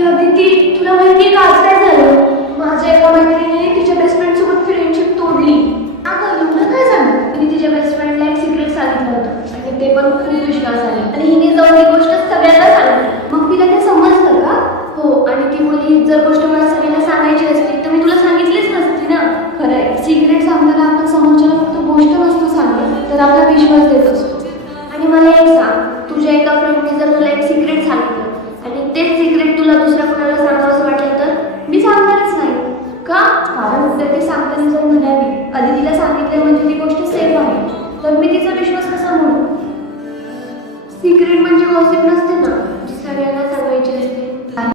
अदिती, तुला माहितीये का आज काय झालं? माझ्या एका मैत्रिणीने तिच्या बेस्ट फ्रेंड सोबत फ्रेंडशिप तोडली. अगं एवढं काय झालं? तिने तिच्या बेस्ट फ्रेंडला एक सिक्रेट सांगितलं होतं आणि ते पण खूप विश्वासाने, आणि हिने जाऊन ती गोष्ट सगळ्यांना सांगितली. मग तिला ते समजलं का? हो, आणि ती बोलली जर गोष्ट मला सगळ्यांना सांगायची असती तर मी तुला सांगितलीच नसती ना. खरंय, सिक्रेट सांगताना आपण समोरच्याला फक्त गोष्ट नसतो सांगत, तर आपला विश्वास देत असतो. आणि मला एक सांग, तुझ्या एका फ्रेंडने जर तुला एक सिक्रेट सांगितलं आणि तेच सिक्रेट तुला दुसऱ्या कोणाला सांगावंसं वाटलं तर? मी सांगणारच नाही. का? कारण उद्या ते सांगताना जर म्हणाली आधी तिला सांगितलं म्हणजे ती गोष्ट सेफ आहे, तर मी तिचा विश्वास कसा म्हणू? सिक्रेट म्हणजे गॉसिप नसते ना.